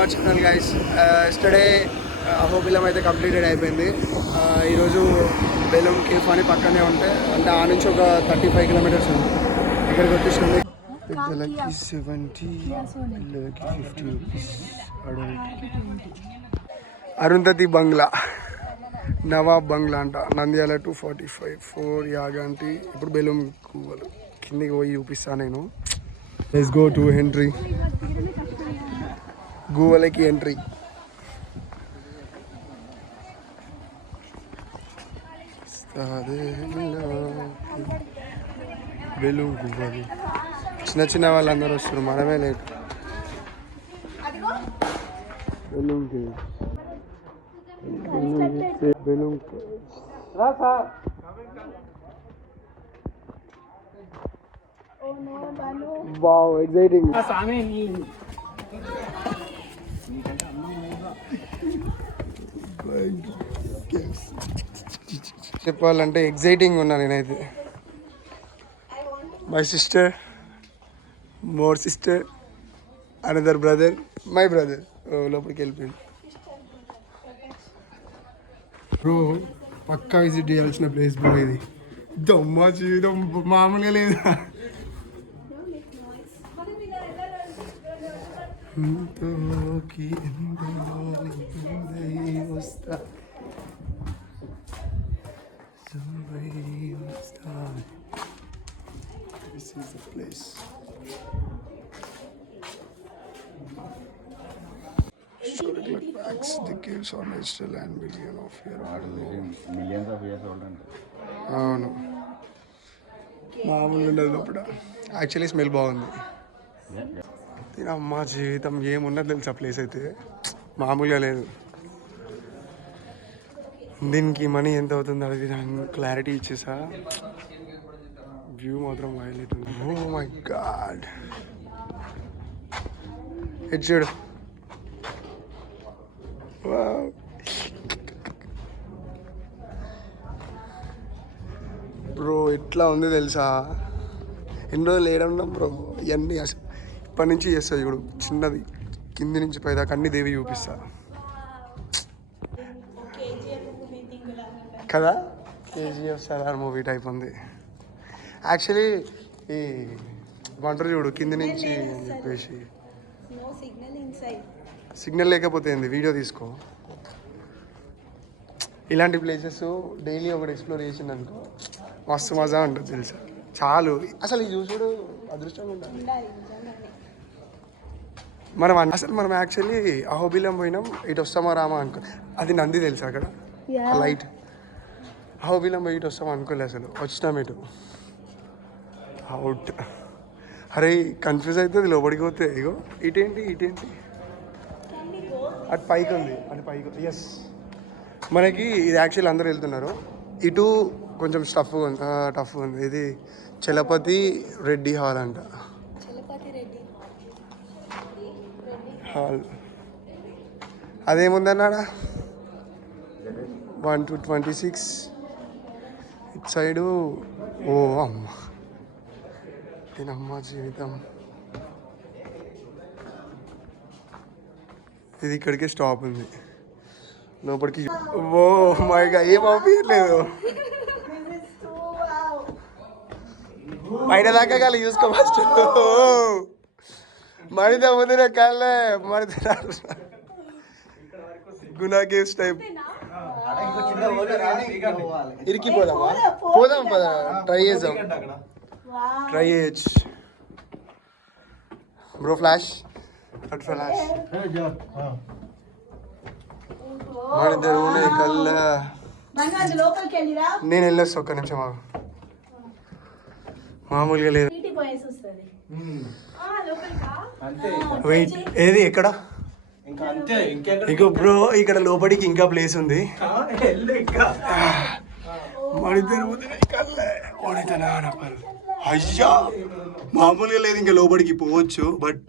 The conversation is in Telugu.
Our channel guys. Yesterday Ahobilam అయితే కంప్లీటెడ్ అయిపోయింది. ఈరోజు బెలూమ్ కేఫ్ అని పక్కనే ఉంటే అంటే ఆ నుంచి ఒక 35 కిలోమీటర్స్ ఉంది. ఇక్కడికి వచ్చేసింది. పెద్దలకి 70, పిల్లలకి 50 రూపీస్. అరుంధతి బంగ్లా, నవాబ్ బంగ్లా అంట. నంద్యాల 245, 4 యాగంటి. ఇప్పుడు బెలూమ్ గువ్వలు కిందికి పోయి చూపిస్తా నేను. Let's go to entry. గువ్వలకి ఎంట్రీ. బెలూమ్ గువ్వలు చిన్న చిన్న వాళ్ళందరూ వస్తారు, మనమే late. Belum Belum wow, exciting. చెప్పాలంటే ఎక్సైటింగ్ ఉన్నా నేనైతే. My sister, more sister, another brother, my brother లోపలికి వెళ్ళిపోయింది. బ్రో పక్కా విజిట్ చేయాల్సిన ప్లేస్ బ్రో ఇది. దమ్మా జీవితం మామూలుగా లేదా. వస్తా This is the place. Historical facts, the caves are natural and millions of years old. అవును, మామూలు ఉండదు లోపల. యాక్చువల్లీ స్మెల్ బాగుంది. తినమ్మా జీవితం ఏమున్నది తెలుసా ప్లేస్ అయితే, మామూలుగా లేదు. దీనికి మనీ ఎంత అవుతుంది అది క్లారిటీ ఇచ్చేసా. వ్యూ మాత్రం హైలైట్ ఉంది. ఓ మై గాడ్, ఇట్ చూడు. బ్రో ఎట్లా ఉంది తెలుసా. ఎన్ని రోజులు వేయడం బ్రో ఇవన్నీ. అసలు ఇప్పటి నుంచి చేస్తుంది ఇప్పుడు చిన్నది కింది నుంచి పైదాకా అన్ని దేవి చూపిస్తా కదా. కేజీఎఫ్ సలార్ మూవీ టైప్ ఉంది యాక్చువల్లీ. ఈ వంటరు చూడు కింది నుంచి అని చెప్పేసి. సిగ్నల్ లేకపోతే ఏంది, వీడియో తీసుకో. ఇలాంటి ప్లేసెస్ డైలీ ఒకటి ఎక్స్ప్లోర్ చేసిందనుకో మస్తు మజా ఉంటుంది తెలుసా. చాలు అసలు ఈ చూసుడు అదృష్టంగా ఉండాలి. మనం యాక్చువల్లీ అహోబిలం పోయినాం, ఇటు వస్తామా రామా అనుకో. అది నంది తెలుసా అక్కడ లైట్. అహోబిలం పోయి ఇటు వస్తామా అనుకోలే, అసలు వచ్చినాం ఇటు అవుట్. అరే కన్ఫ్యూజ్ అవుతుంది లోపలికి పోతే. ఇగో ఇటేంటి అటు పైకి ఉంది, అటు పైకి. ఎస్, మనకి ఇది యాక్చువల్లీ అందరూ వెళ్తున్నారు. ఇటు కొంచెం టఫ్ ఉంది. ఇది చలపతి రెడ్డి హాల్ అంట. హాల్ అదేముందన్నాడా 1 to 26 ఇటు సైడు. ఓ అమ్మ దీనమ్మ జీవితం. ఇది ఇక్కడికే స్టాప్ ఉంది లోపలికి. ఓ మై గా ఏం పంపించలేదు బయట దాకా కాదు, చూసుకో ఫస్ట్. మరిద ముందునే కాలే మరిద గునా కేవ్స్ టైప్. ఇరికి పోదాం పదా, ట్రై చేయొచ్చు బ్రో. ఫ్లాష్ అట్ ఫ్లాష్ మరిద్దరు కల్లా. నేను వెళ్ళొస్తా ఒక్క నిమిషం మాకు. మామూలుగా లేదు. వెయిట్, ఏది ఎక్కడ? ఇంకో బ్రో ఇక్కడ లోపలికి ఇంకా ప్లేస్ ఉంది. అయ్యా మామూలుగా లేదు, ఇంకా లోపలికి పోవచ్చు. బట్